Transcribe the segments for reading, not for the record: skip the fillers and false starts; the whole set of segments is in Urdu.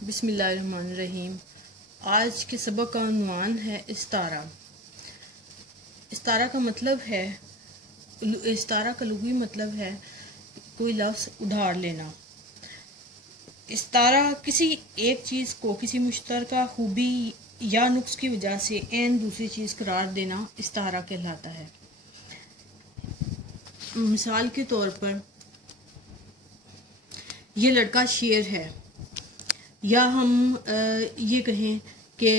بسم اللہ الرحمن الرحیم۔ آج کے سبق کا عنوان ہے استعارہ۔ استعارہ کا مطلب ہے، استعارہ کا لغوی مطلب ہے کوئی لفظ ادھار لینا۔ استعارہ کسی ایک چیز کو کسی مشترکہ خوبی یا نقص کی وجہ سے عین دوسری چیز قرار دینا استعارہ کہلاتا ہے۔ مثال کے طور پر یہ لڑکا شیر ہے، یا ہم یہ کہیں کہ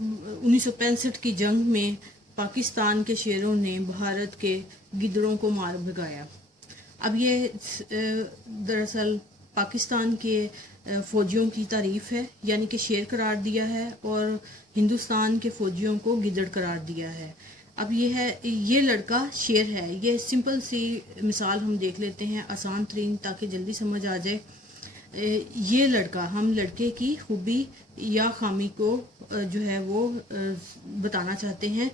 1965 کی جنگ میں پاکستان کے شیروں نے بھارت کے گدڑوں کو مار بھگایا۔ اب یہ دراصل پاکستان کے فوجیوں کی تعریف ہے، یعنی کہ شیر قرار دیا ہے، اور ہندوستان کے فوجیوں کو گدڑ قرار دیا ہے۔ اب یہ لڑکا شیر ہے۔ یہ سمپل سی مثال ہم دیکھ لیتے ہیں، آسان ترین، تاکہ جلدی سمجھ آ جائے۔ یہ لڑکا، ہم لڑکے کی خوبی یا خامی کو جو ہے وہ بتانا چاہتے ہیں۔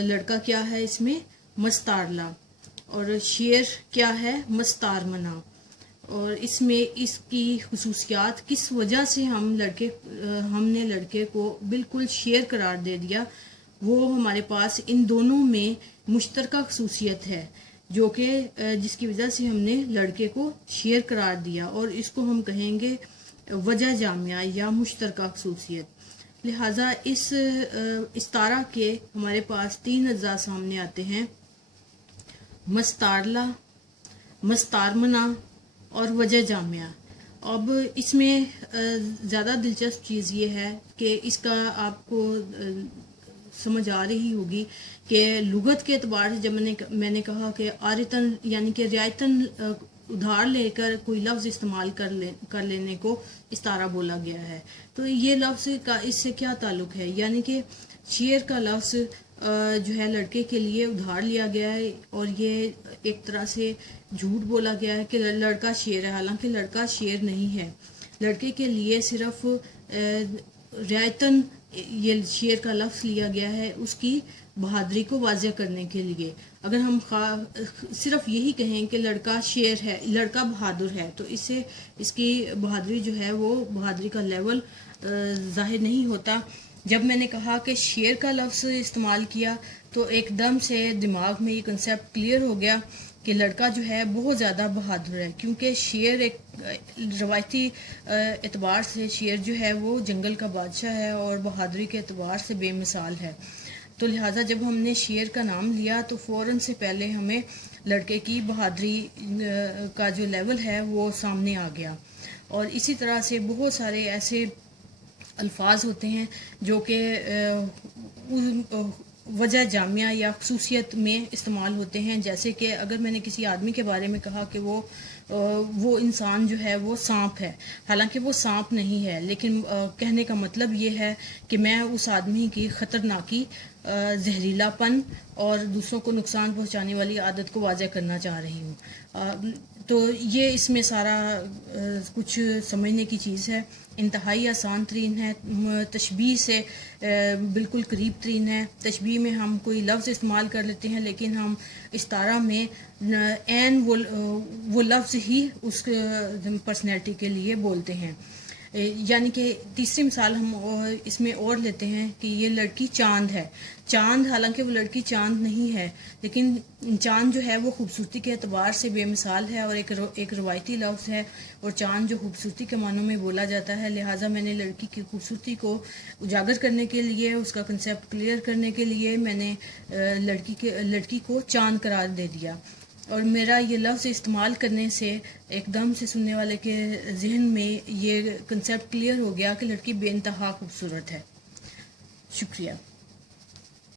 لڑکا کیا ہے اس میں؟ مستعارلہ۔ اور شیر کیا ہے؟ مستعارمنہ۔ اور اس میں اس کی خصوصیات، کس وجہ سے ہم نے لڑکے کو بالکل شیر قرار دے دیا، وہ ہمارے پاس ان دونوں میں مشترکہ خصوصیت ہے، جو کہ جس کی وجہ سے ہم نے لڑکے کو شیر قرار دیا، اور اس کو ہم کہیں گے وجہ جامعہ یا مشترکہ خصوصیت۔ لہٰذا اس استعارہ کے ہمارے پاس 3 اجزاء سامنے آتے ہیں: مستعارلہ، مستعارمنہ اور وجہ جامعہ۔ اب اس میں زیادہ دلچسپ چیز یہ ہے کہ اس کا آپ کو سمجھ آ رہی ہوگی کہ لغت کے اعتبار سے جب میں نے کہا کہ عارتاً یعنی کہ رعایتاً ادھار لے کر کوئی لفظ استعمال کر لینے کو استعارہ بولا گیا ہے، تو یہ لفظ کا اس سے کیا تعلق ہے؟ یعنی کہ شیر کا لفظ جو ہے لڑکے کے لیے ادھار لیا گیا ہے، اور یہ ایک طرح سے جھوٹ بولا گیا ہے کہ لڑکا شیر ہے، حالانکہ لڑکا شیر نہیں ہے۔ لڑکے کے لیے صرف رعایتاً یہ شیر کا لفظ لیا گیا ہے اس کی بہادری کو واضح کرنے کے لیے۔ اگر ہم صرف یہی کہیں کہ لڑکا شیر ہے، لڑکا بہادر ہے، تو اس سے اس کی بہادری جو ہے وہ بہادری کا لیول ظاہر نہیں ہوتا۔ جب میں نے کہا کہ شیر کا لفظ استعمال کیا تو ایک دم سے دماغ میں یہ کنسیپٹ کلیئر ہو گیا کہ لڑکا جو ہے بہت زیادہ بہادر ہے، کیونکہ شیر ایک روایتی اعتبار سے شیر جو ہے وہ جنگل کا بادشاہ ہے اور بہادری کے اعتبار سے بے مثال ہے۔ تو لہٰذا جب ہم نے شیر کا نام لیا تو فوراً سے پہلے ہمیں لڑکے کی بہادری کا جو لیول ہے وہ سامنے آ گیا۔ اور اسی طرح سے بہت سارے ایسے الفاظ ہوتے ہیں جو کہ وجہ جامعہ یا خصوصیت میں استعمال ہوتے ہیں، جیسے کہ اگر میں نے کسی آدمی کے بارے میں کہا کہ وہ انسان جو ہے وہ سانپ ہے، حالانکہ وہ سانپ نہیں ہے، لیکن کہنے کا مطلب یہ ہے کہ میں اس آدمی کی خطرناکی، زہریلا پن اور دوسروں کو نقصان پہنچانے والی عادت کو واضح کرنا چاہ رہی ہوں۔ تو یہ اس میں سارا کچھ سمجھنے کی چیز ہے، انتہائی آسان ترین ہے، تشبیہ سے بالکل قریب ترین ہے۔ تشبیہ میں ہم کوئی لفظ استعمال کر لیتے ہیں، لیکن ہم استعارہ میں عین وہ لفظ ہی اس پرسنالٹی کے لیے بولتے ہیں۔ یعنی کہ تیسری مثال ہم اس میں اور لیتے ہیں کہ یہ لڑکی چاند ہے۔ چاند، حالانکہ وہ لڑکی چاند نہیں ہے، لیکن چاند جو ہے وہ خوبصورتی کے اعتبار سے بے مثال ہے اور ایک روایتی لفظ ہے، اور چاند جو خوبصورتی کے معنوں میں بولا جاتا ہے، لہٰذا میں نے لڑکی کی خوبصورتی کو اجاگر کرنے کے لیے، اس کا کنسیپٹ کلیئر کرنے کے لیے میں نے لڑکی کو چاند قرار دے دیا، اور میرا یہ لفظ استعمال کرنے سے ایک دم سے سننے والے کے ذہن میں یہ کنسیپٹ کلیئر ہو گیا کہ لڑکی بے انتہا خوبصورت ہے۔ شکریہ۔